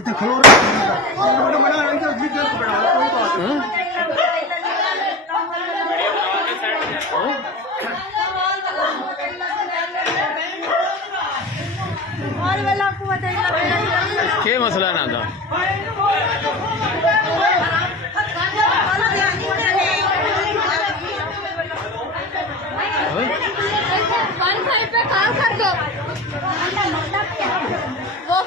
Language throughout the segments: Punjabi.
ਇੱਥੇ ਖਲੋ ਰਿਹਾ ਬਣਾ ਰਿਹਾ ਵੀਡੀਓ ਬਣਾ ਕੋਈ ਬਾਤ ਨਹੀਂ। क्या मसला ना था पे काम कर दो वो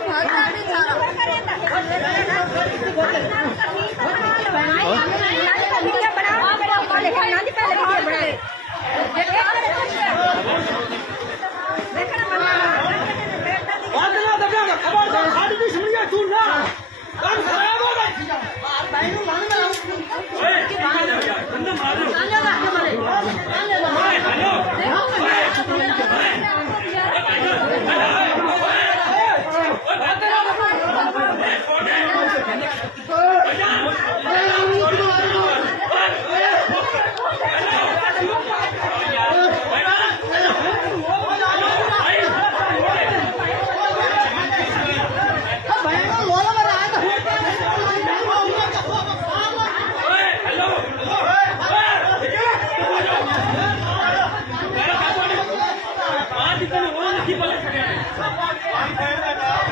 ਖਬਰਦਾਰ ਸਾਡੀ ਦੁਸ਼ਮਣੀ ਤੂੰ ਨਾ